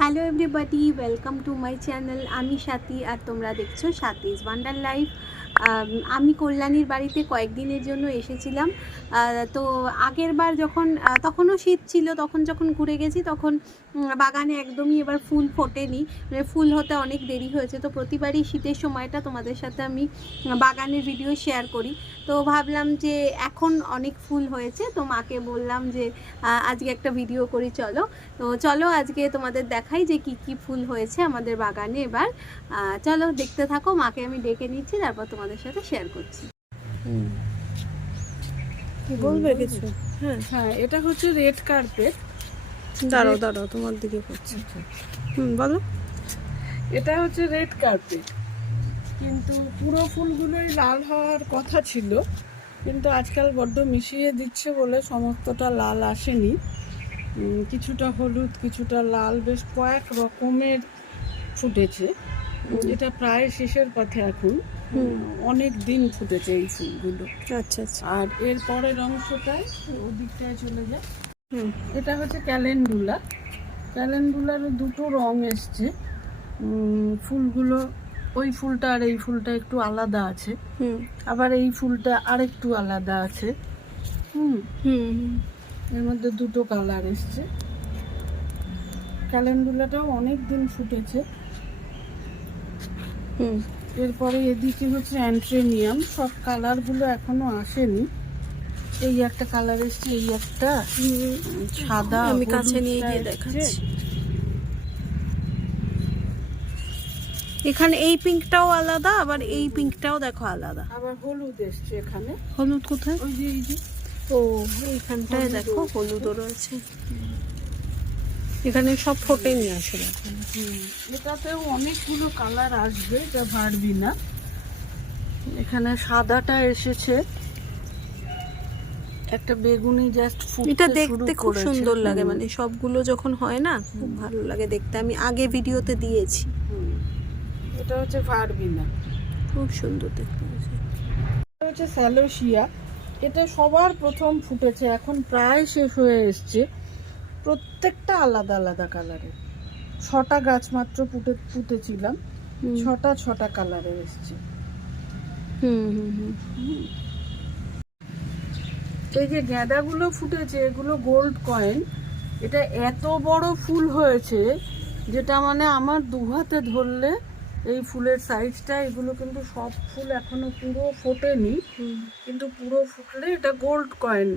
Hello everybody, welcome to my channel. আমি স্বাতী আর তোমরা দেখছো স্বাতীজ ওয়ান্ডার লাইফ। আমি কল্যাণীর বাড়িতে কয়েকদিনের জন্য এসেছিলাম। তো আগের বার যখন তখনও শীত ছিল, তখন যখন ঘুরে গেছি তখন বাগানে একদমই এবার ফুল ফোটেনি, মানে ফুল হতে অনেক দেরি হয়েছে। তো প্রতিবারই শীতের সময়টা তোমাদের সাথে আমি বাগানের ভিডিও শেয়ার করি। তো ভাবলাম যে এখন অনেক ফুল হয়েছে, তো মাকে বললাম যে আজকে একটা ভিডিও করি, চলো আজকে তোমাদের দেখাই যে কি কি ফুল হয়েছে আমাদের বাগানে। এবার চলো দেখতে থাকো, মাকে আমি ডেকে নিচ্ছি, তারপর তোমাদের সাথে শেয়ার করছি। বলবে কিছু? হ্যাঁ হ্যাঁ, এটা হচ্ছে রেড কার্পেট। দাঁড়াও তোমার দিকে করছি। বলো। এটা হচ্ছে রেড কার্পেট, কিন্তু পুরো ফুলগুলোই লাল হওয়ার কথা ছিল, কিন্তু আজকাল বড্ড মিশিয়ে দিচ্ছে বলে সমস্তটা লাল আসেনি। কিছুটা হলুদ, কিছুটা লাল, বেশ কয়েক রকমের ফুটেছে। এটা প্রায় শেষের পথে এখন। অনেক দিন ফুটেছে এই ফুলগুলো। আচ্ছা আচ্ছা। আর এর পরের অংশটায় ওদিকটায় চলে যায়। এটা হচ্ছে ক্যালেন্ডুলা। ক্যালেন্ডুলারও দুটো রং এসছে। ফুলগুলো, ওই ফুলটা আর এই ফুলটা একটু আলাদা আছে, আবার এই ফুলটা আরেকটু আলাদা আছে। এর মধ্যে দুটো কালার এসছে। ক্যালেন্ডুলাটাও অনেক দিন ফুটেছে। এরপরে এদিকে হচ্ছে অ্যান্ট্রেনিয়াম। সব কালারগুলো এখনো আসেনি। এই একটা কালার এসছে, এই একটা সাদা, আমি কাছে নিয়ে গিয়ে দেখাচ্ছি। এখানে এই পিঙ্কটাও আলাদা, আবার এই পিঙ্কটাও দেখো আলাদা। আবার হলুদ এসছে এখানে। হলুদ কোথায়? ওই যে এই যে, ও এইখানটায় দেখো হলুদও রয়েছে। এখানে সব ফোটেনি আসলে। এটাতেও অনেকগুলো কালার আসবে, এটা ভারবি না। এখানে সাদাটা এসেছে, একটা বেগুনি জাস্ট ফুটতে এটা শুরু দেখতে খুব করেছে। সুন্দর লাগে, মানে সবগুলো যখন হয় না খুব ভালো লাগে দেখতে। আমি আগে ভিডিওতে দিয়েছি। এটা হচ্ছে ভারবি না, খুব সুন্দর দেখতে হয়েছে। এটা হচ্ছে স্যালোসিয়া। এটা সবার প্রথম ফুটেছে, এখন প্রায় শেষ হয়ে এসছে। প্রত্যেকটা আলাদা আলাদা কালারের। 6টা গাছ মাত্র পুঁতেছিলাম, 6টা কালারের এসছে। এই যে গাঁদাগুলো ফুটেছে, এগুলো গোল্ড কয়েন। এটা এত বড় ফুল হয়েছে যেটা মানে আমার দু হাতে ধরলে এই ফুলের সাইজটা। এগুলো কিন্তু সব ফুল এখনো পুরো ফোটেনি, কিন্তু পুরো ফুটলে এটা গোল্ড কয়েন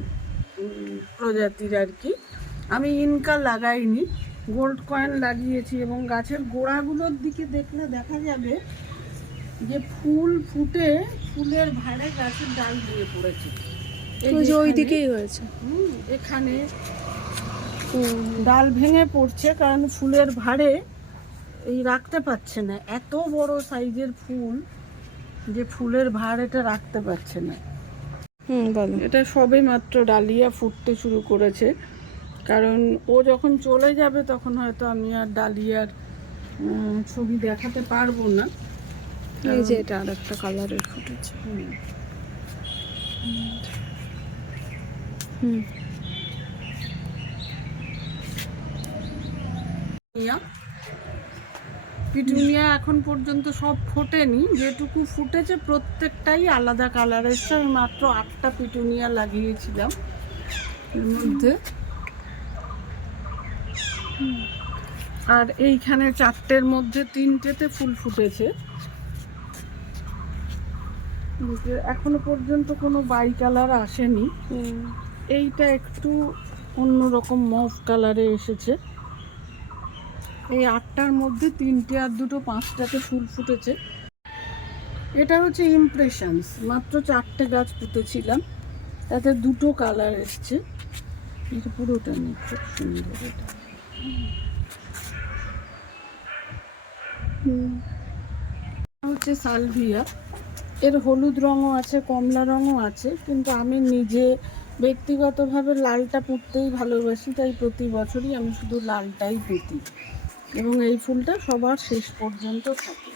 প্রজাতির আর কি। আমি ইনকা লাগাইনি, গোল্ড কয়েন লাগিয়েছি। এবং গাছের গোড়াগুলোর দিকে দেখলে দেখা যাবে যে ফুল ফুটে ফুলের ভাড়ে গাছের ডাল দিয়ে পড়েছে। ওই দিকেই হয়েছে। এখানে ডাল ভেঙে পড়ছে, কারণ ফুলের ভাড়ে এই রাখতে পারছে না। এত বড় সাইজের ফুল যে ফুলের ভাড় এটা রাখতে পারছে না। বলো। এটা সবে মাত্র ডালিয়া ফুটতে শুরু করেছে, কারণ ও যখন চলে যাবে তখন হয়তো আমি আর ডালিয়ার ছবি দেখাতে পারবো না। এই যে এটা আরেকটা কালারের ফুটেছে। পিটুনিয়া এখন পর্যন্ত সব ফোটেনি, যেটুকু ফুটেছে প্রত্যেকটাই আলাদা কালার এসছে। আমি মাত্র 8টা পিটুনিয়া লাগিয়েছিলাম এর মধ্যে। আর এইখানে 4টের মধ্যে 3টেতে ফুল ফুটেছে। এখনো পর্যন্ত কোনো বাই কালার আসেনি। এইটা একটু অন্যরকম মভ কালারে এসেছে। এই 8টার মধ্যে 3টে আর 2টো 5টাতে ফুল ফুটেছে। এটা হচ্ছে ইমপ্রেশনস। মাত্র 4টে গাছ পুঁতেছিলাম, তাতে 2টো কালার এসছে। এটা পুরোটা নেই, খুব সুন্দর। এটা হচ্ছে সালভিয়া। এর হলুদ রঙও আছে, কমলা রঙও আছে, কিন্তু আমি নিজে ব্যক্তিগতভাবে লালটা পুঁততেই ভালোবাসি, তাই প্রতি বছরই আমি শুধু লালটাই পুঁতি। এবং এই ফুলটা সবার শেষ পর্যন্ত থাকে।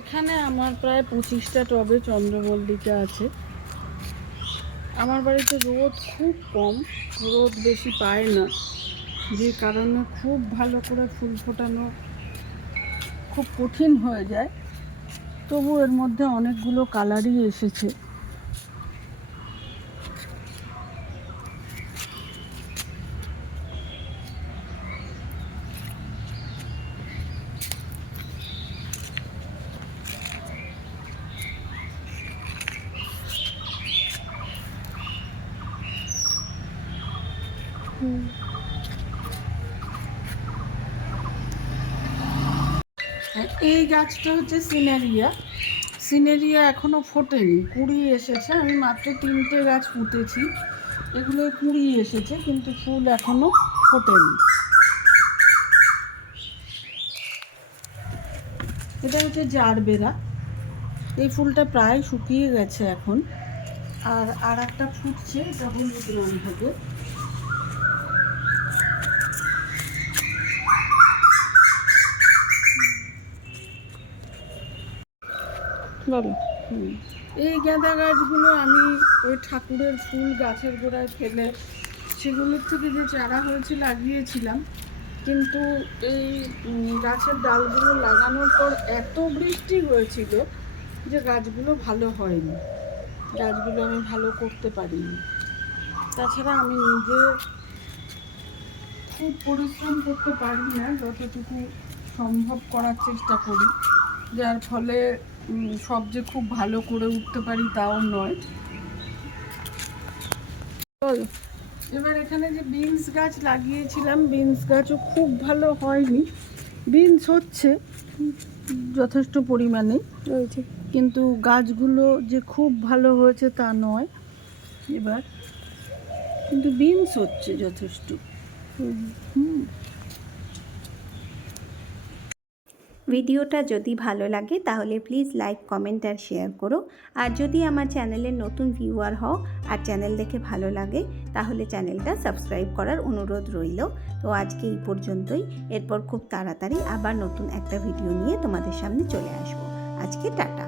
এখানে আমার প্রায় 25টা টবে চন্দ্রমল্লিকা আছে। আমার বাড়িতে রোদ খুব কম, রোদ বেশি পায় না, যে কারণে খুব ভালো করে ফুল ফোটানো খুব কঠিন হয়ে যায়। তবু এর মধ্যে অনেকগুলো কালারই এসেছে। এই গাছটা হচ্ছে সিনারিয়া। সিনারিয়া এখনো ফোটেনি, কুড়ি এসেছে। আমি মাত্র 3টে গাছ পুঁতেছি, এগুলো কুড়ি এসেছে কিন্তু ফুল এখনো ফোটেনি। এটা হচ্ছে জারবেরা, এই ফুলটা প্রায় শুকিয়ে গেছে এখন। আর একটা ফুটছে, এটা হলুদ রঙ হবে। বলো। এই গাঁদা গাছগুলো আমি ওই ঠাকুরের ফুল গাছের গোড়ায় ফেলে সেগুলোর থেকে যে চারা হয়েছে লাগিয়েছিলাম, কিন্তু এই গাছের ডালগুলো লাগানোর পর এত বৃষ্টি হয়েছিল যে গাছগুলো ভালো হয়নি, গাছগুলো আমি ভালো করতে পারিনি। তাছাড়া আমি নিজে খুব পরিশ্রম করতে পারি না, যতটুকু সম্ভব করার চেষ্টা করি, যার ফলে সব যে খুব ভালো করে উঠতে পারি তাও নয়। এবার এখানে যে বিনস গাছ লাগিয়েছিলাম, বিনস গাছও খুব ভালো হয়নি। বিনস হচ্ছে যথেষ্ট পরিমাণে, কিন্তু গাছগুলো যে খুব ভালো হয়েছে তা নয়। এবার কিন্তু বিনস হচ্ছে যথেষ্ট। ভিডিওটা যদি ভালো লাগে তাহলে প্লিজ লাইক, কমেন্ট আর শেয়ার করো। আর যদি আমার চ্যানেলের নতুন ভিউয়ার হও আর চ্যানেল দেখে ভালো লাগে তাহলে চ্যানেলটা সাবস্ক্রাইব করার অনুরোধ রইল। তো আজকে এই পর্যন্তই, এরপর খুব তাড়াতাড়ি আবার নতুন একটা ভিডিও নিয়ে তোমাদের সামনে চলে আসবো। আজকে টাটা।